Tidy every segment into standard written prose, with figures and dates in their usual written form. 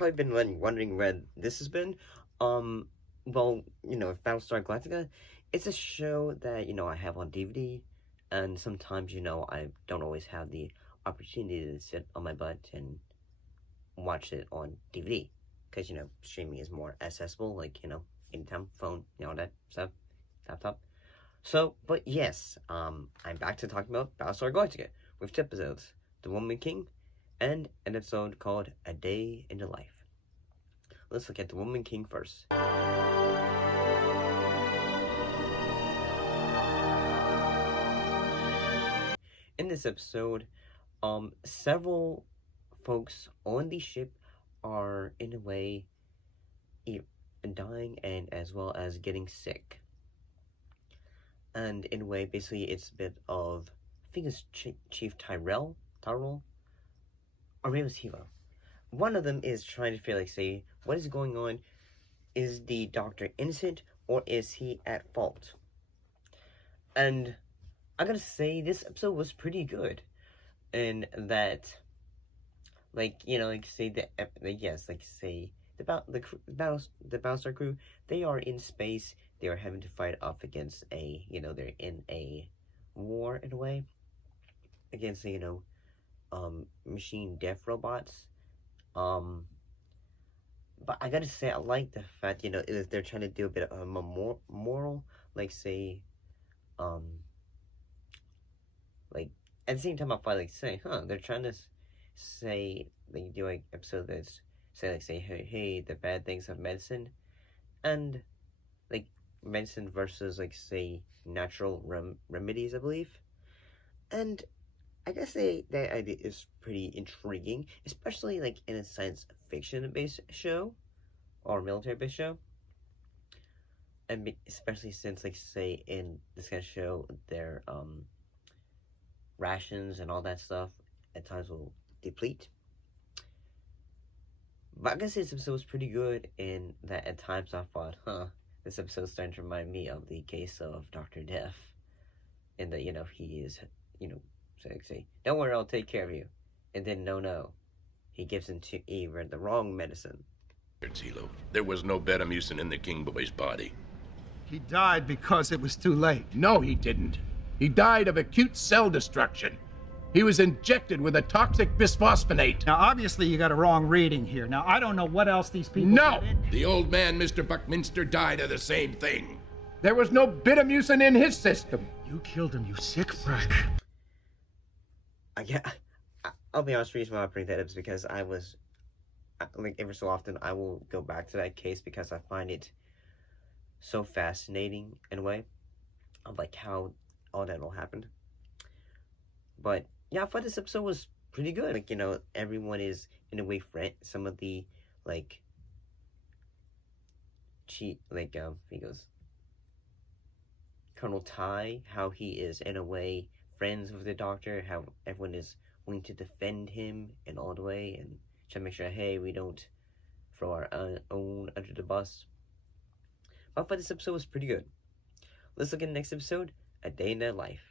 probably been wondering where this has been. Well, Battlestar Galactica, it's a show that, I have on DVD, and sometimes, I don't always have the opportunity to sit on my butt and watch it on DVD, because, streaming is more accessible, like, anytime, phone, all that stuff, laptop. So, but yes, I'm back to talking about Battlestar Galactica, with 2 episodes, The Woman King, and an episode called A Day in the Life. Let's look at The Woman King first. In this episode, several folks on the ship are, in a way, dying and as well as getting sick. And in a way, basically, it's a bit of, I think it's Chief Tyrol, or maybe it was Hilo. One of them is trying to feel like, say, what is going on? Is the doctor innocent, or is he at fault? And I gotta say, this episode was pretty good. And that, say, the Battlestar crew, they are in space, they are having to fight off against they're in a war, in a way, against, machine death robots. But I gotta say, I like the fact, they're trying to do a bit of a moral, say, at the same time, I find, they're trying to say, do an episode that's, hey, the bad things of medicine, and, medicine versus, say, natural remedies, I believe, and I guess that idea is pretty intriguing, especially, in a science fiction-based show, or military-based show, and especially since, say, in this kind of show, their, rations and all that stuff at times will deplete. But I guess this episode was pretty good in that at times I thought, this episode's starting to remind me of the case of Dr. Death. And that, he is, say, don't worry, I'll take care of you. And then, no. He gives into Eva the wrong medicine. There was no Betamucin in the King Boy's body. He died because it was too late. No, he didn't. He died of acute cell destruction. He was injected with a toxic bisphosphonate. Now, obviously, you got a wrong reading here. Now, I don't know what else these people No! did. The old man, Mr. Buckminster, died of the same thing. There was no Betamucin in his system. You killed him, you sick frick. I'll be honest, the reason why I bring that up is because I was, every so often, I will go back to that case because I find it so fascinating in a way of, how all that all happened. But yeah, I thought this episode was pretty good. Everyone is in a way friend. Some of the he goes Colonel Ty, how he is in a way friends with the doctor, how everyone is willing to defend him in all the way and try to make sure, hey, we don't throw our own under the bus. But I thought this episode was pretty good. Let's look at the next episode, A Day in Their Life.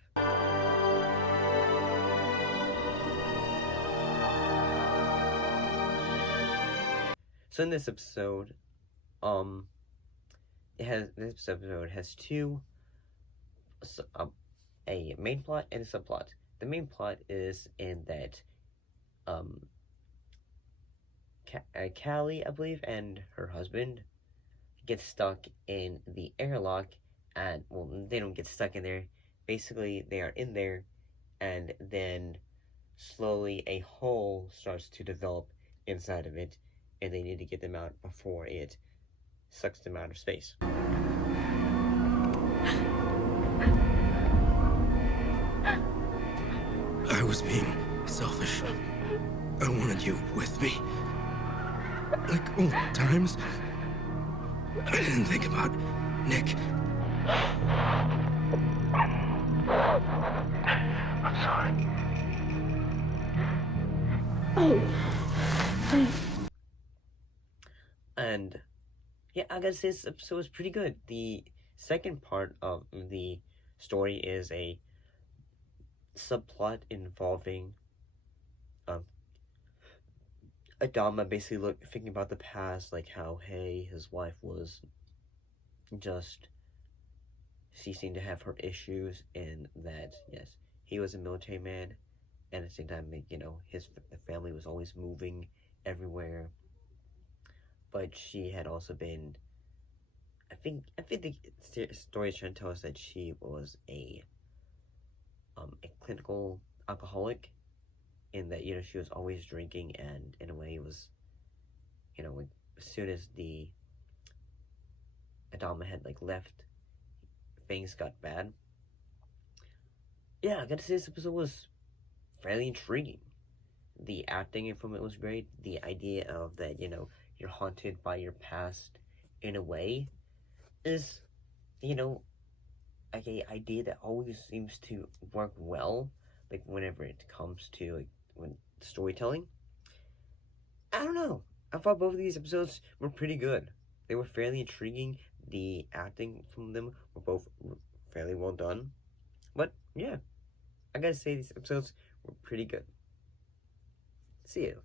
So in this episode, this episode has a main plot and a subplot. The main plot is in that, Cally, I believe, and her husband get stuck in the airlock, and, well, they don't get stuck in there. Basically, they are in there, and then slowly a hole starts to develop inside of it, and they need to get them out before it sucks them out of space. I was being selfish. I wanted you with me. Like old times. I didn't think about Nick. I'm sorry. And yeah, I guess this episode was pretty good. The second part of the story is a subplot involving Adama basically thinking about the past, like how, hey, his wife was just ceasing to have her issues, and that, yes, he was a military man, and at the same time, the family was always moving everywhere, but she had also been, I think the story is trying to tell us that she was a clinical alcoholic, in that, she was always drinking, and in a way it was, like, as soon as the Adama had, like, left, things got bad. Yeah, I gotta say, this episode was fairly intriguing. The acting from it was great. The idea of that, you're haunted by your past in a way is, like a idea that always seems to work well, like whenever it comes to, like, when storytelling. I don't know. I thought both of these episodes were pretty good. They were fairly intriguing. The acting from them were both fairly well done. But yeah, I gotta say these episodes were pretty good. See you.